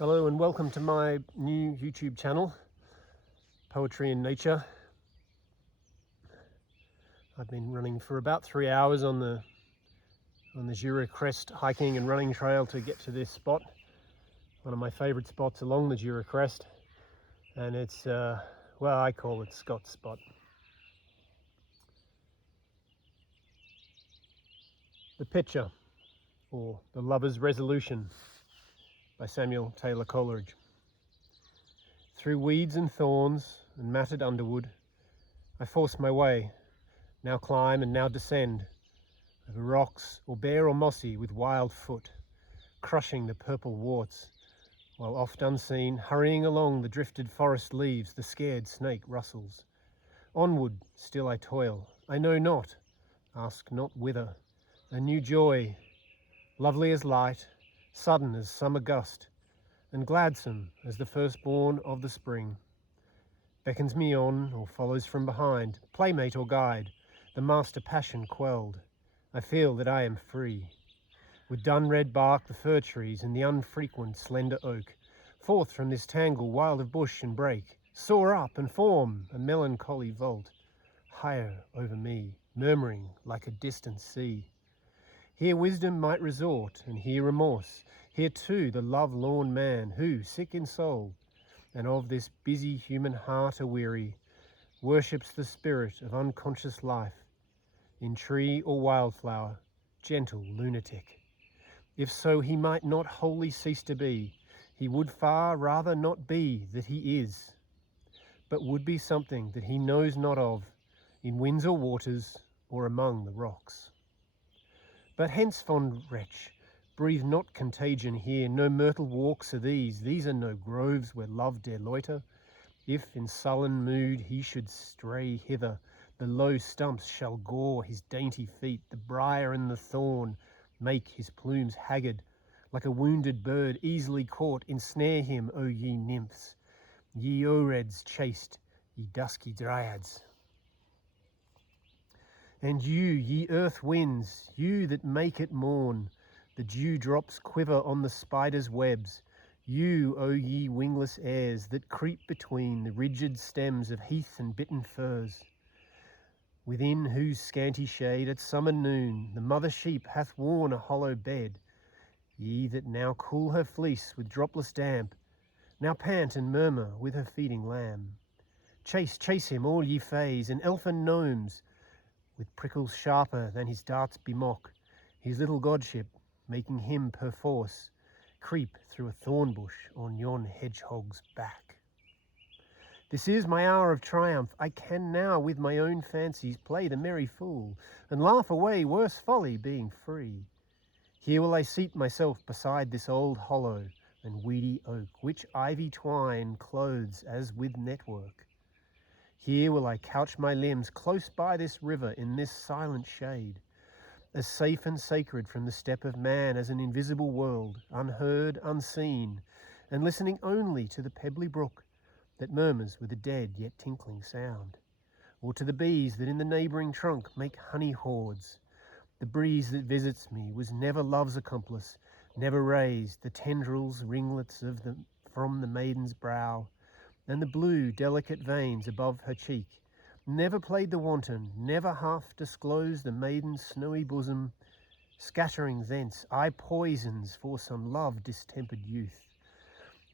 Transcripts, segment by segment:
Hello and welcome to my new YouTube channel, Poetry in Nature. I've been running for about 3 hours on the Jura Crest hiking and running trail to get to this spot, one of my favourite spots along the Jura Crest, and it's, well, I call it Scott's Spot. The Picture, or The Lover's Resolution, by Samuel Taylor Coleridge. Through weeds and thorns and matted underwood, I force my way, now climb and now descend, over rocks or bare or mossy with wild foot, crushing the purple warts, while oft unseen, hurrying along the drifted forest leaves, the scared snake rustles. Onward still I toil, I know not, ask not whither, a new joy, lovely as light, sudden as summer gust, and gladsome as the firstborn of the spring, beckons me on or follows from behind, playmate or guide, the master passion quelled. I feel that I am free. With dun red bark the fir trees and the unfrequent slender oak, forth from this tangle wild of bush and brake, soar up and form a melancholy vault, higher over me, murmuring like a distant sea. Here wisdom might resort, and here remorse, here too the love-lorn man who, sick in soul, and of this busy human heart aweary, worships the spirit of unconscious life, in tree or wildflower, gentle lunatic. If so he might not wholly cease to be, he would far rather not be that he is, but would be something that he knows not of, in winds or waters, or among the rocks. But hence, fond wretch, breathe not contagion here, no myrtle walks are these are no groves where love dare loiter. If in sullen mood he should stray hither, the low stumps shall gore his dainty feet, the briar and the thorn make his plumes haggard, like a wounded bird easily caught, ensnare him, O ye nymphs, ye Oreds chaste, ye dusky dryads. And you, ye earth winds, you that make it morn, the dewdrops quiver on the spider's webs, you, O ye wingless airs, that creep between the rigid stems of heath and bitten firs, within whose scanty shade at summer noon the mother sheep hath worn a hollow bed, ye that now cool her fleece with dropless damp, now pant and murmur with her feeding lamb. Chase, chase him, all ye fays and elfin gnomes, with prickles sharper than his darts bemock, his little godship, making him perforce creep through a thorn bush on yon hedgehog's back. This is my hour of triumph. I can now with my own fancies play the merry fool, and laugh away worse folly, being free. Here will I seat myself beside this old hollow and weedy oak, which ivy twine clothes as with network. Here will I couch my limbs close by this river in this silent shade, as safe and sacred from the step of man as an invisible world, unheard, unseen, and listening only to the pebbly brook that murmurs with a dead yet tinkling sound, or to the bees that in the neighbouring trunk make honey hoards. The breeze that visits me was never love's accomplice, never raised the tendrils, ringlets from the maiden's brow, and the blue, delicate veins above her cheek, never played the wanton, never half disclosed the maiden's snowy bosom, scattering thence eye poisons for some love-distempered youth,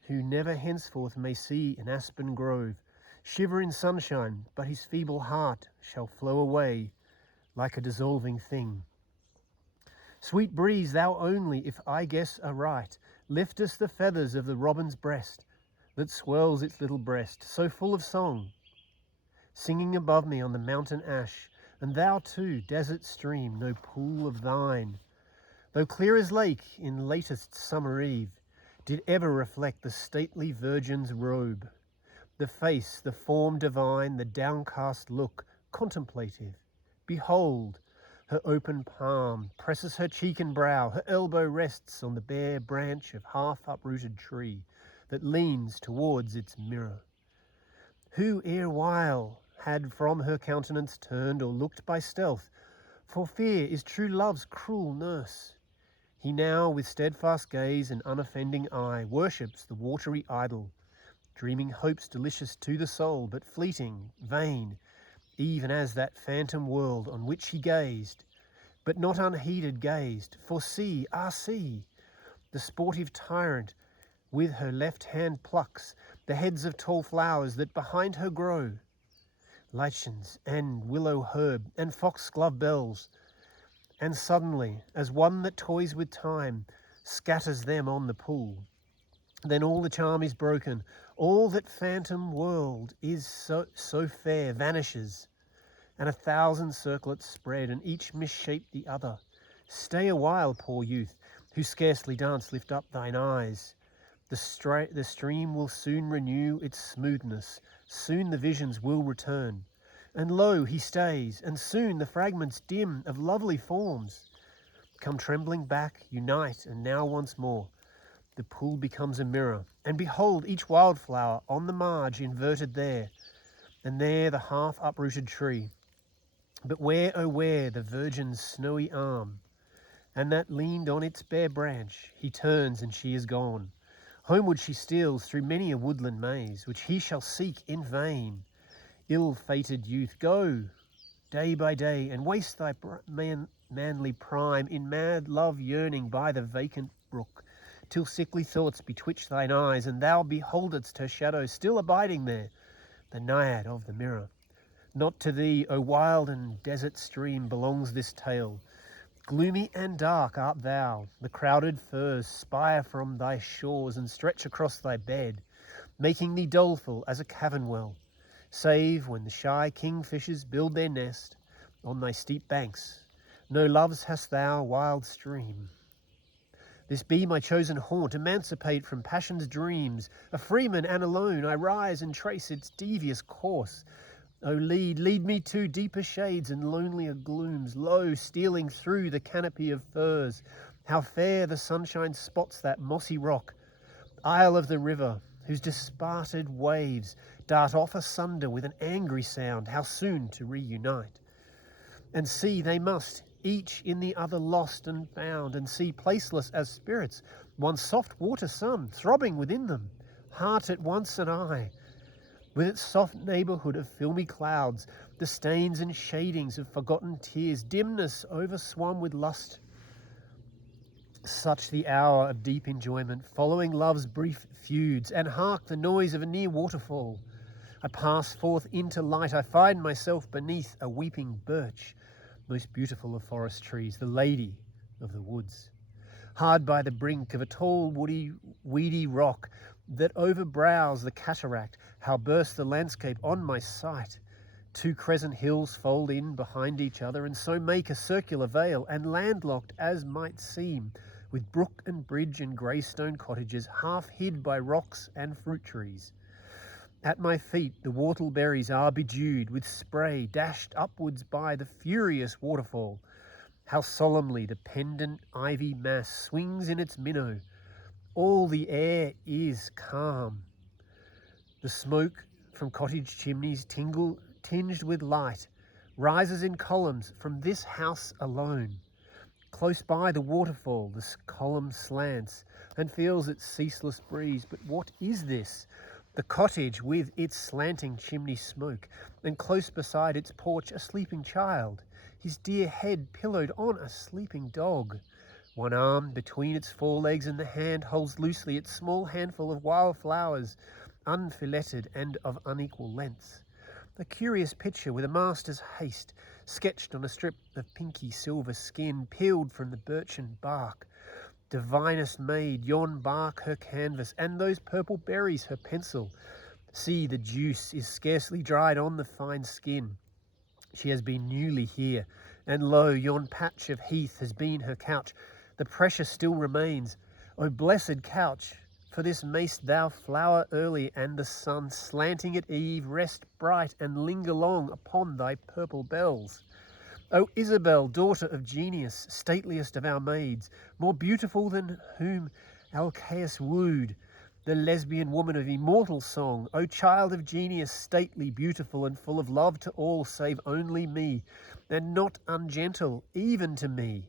who never henceforth may see an aspen grove, shiver in sunshine, but his feeble heart shall flow away like a dissolving thing. Sweet breeze, thou only, if I guess aright, liftest the feathers of the robin's breast, that swells its little breast, so full of song, singing above me on the mountain ash, and thou too, desert stream, no pool of thine, though clear as lake in latest summer eve, did ever reflect the stately virgin's robe, the face, the form divine, the downcast look, contemplative. Behold, her open palm presses her cheek and brow, her elbow rests on the bare branch of half-uprooted tree that leans towards its mirror. Who erewhile had from her countenance turned or looked by stealth, for fear is true love's cruel nurse. He now, with steadfast gaze and unoffending eye, worships the watery idol, dreaming hopes delicious to the soul, but fleeting, vain, even as that phantom world on which he gazed, but not unheeded gazed. For see, see, the sportive tyrant with her left hand plucks the heads of tall flowers that behind her grow, lichens and willow herb and foxglove bells, and suddenly, as one that toys with time, scatters them on the pool. Then all the charm is broken, all that phantom world is so fair vanishes, and 1,000 circlets spread, and each misshape the other. Stay a while, poor youth, who scarcely dance, lift up thine eyes. The stream will soon renew its smoothness, soon the visions will return. And lo, he stays, and soon the fragments dim of lovely forms come trembling back, unite, and now once more the pool becomes a mirror. And behold, each wildflower on the marge inverted there, and there the half uprooted tree. But where, oh where, the virgin's snowy arm, and that leaned on its bare branch? He turns, and she is gone. Homeward she steals through many a woodland maze, which he shall seek in vain. Ill-fated youth, go day by day, and waste thy manly prime in mad love yearning by the vacant brook, till sickly thoughts betwitch thine eyes, and thou beholdest her shadow still abiding there, the naiad of the mirror. Not to thee, O wild and desert stream, belongs this tale. Gloomy and dark art thou, the crowded firs spire from thy shores and stretch across thy bed, making thee doleful as a cavern well, save when the shy kingfishers build their nest on thy steep banks. No loves hast thou, wild stream. This be my chosen haunt, emancipate from passion's dreams. A freeman and alone, I rise and trace its devious course. O lead me to deeper shades and lonelier glooms. Lo, stealing through the canopy of firs, how fair the sunshine spots that mossy rock, isle of the river, whose disparted waves dart off asunder with an angry sound, how soon to reunite. And see, they must, each in the other lost and found, and see, placeless as spirits, one soft water sun throbbing within them, heart at once and eye, with its soft neighbourhood of filmy clouds, the stains and shadings of forgotten tears, dimness overswum with lust. Such the hour of deep enjoyment, following love's brief feuds, and hark the noise of a near waterfall. I pass forth into light, I find myself beneath a weeping birch, most beautiful of forest trees, the lady of the woods. Hard by the brink of a tall, weedy rock that overbrows the cataract, how bursts the landscape on my sight. 2 crescent hills fold in behind each other, and so make a circular vale, and landlocked as might seem, with brook and bridge and grey-stone cottages, half hid by rocks and fruit trees. At my feet the whortleberries are bedewed with spray dashed upwards by the furious waterfall. How solemnly the pendant ivy mass swings in its minnow. All the air is calm. The smoke from cottage chimneys, tinged with light, rises in columns from this house alone. Close by the waterfall, the column slants and feels its ceaseless breeze. But what is this? The cottage with its slanting chimney smoke, and close beside its porch a sleeping child, his dear head pillowed on a sleeping dog. One arm between its forelegs, and the hand holds loosely its small handful of wild flowers, unfilleted and of unequal lengths. A curious picture with a master's haste, sketched on a strip of pinky silver skin, peeled from the birchen bark. Divinest maid, yon bark her canvas, and those purple berries her pencil. See, the juice is scarcely dried on the fine skin. She has been newly here, and lo, yon patch of heath has been her couch. The pressure still remains. O blessed couch, for this mayst thou flower early, and the sun, slanting at eve, rest bright and linger long upon thy purple bells. O Isabel, daughter of genius, stateliest of our maids, more beautiful than whom Alcaeus wooed, the lesbian woman of immortal song, O child of genius, stately, beautiful, and full of love to all save only me, and not ungentle even to me.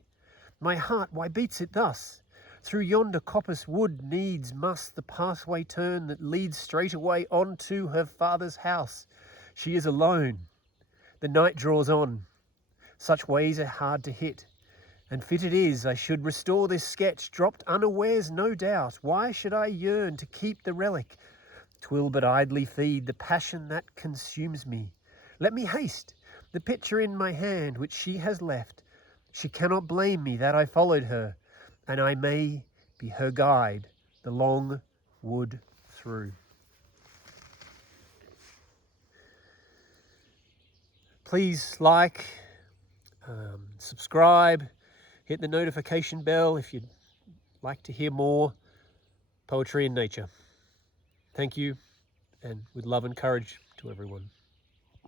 My heart, why beats it thus? Through yonder coppice wood needs must the pathway turn that leads straight away on to her father's house. She is alone. The night draws on. Such ways are hard to hit. And fit it is I should restore this sketch, dropped unawares, no doubt. Why should I yearn to keep the relic? 'Twill but idly feed the passion that consumes me. Let me haste. The picture in my hand which she has left. She cannot blame me that I followed her, and I may be her guide the long wood through. Please like, subscribe, hit the notification bell if you'd like to hear more poetry in nature. Thank you, and with love and courage to everyone.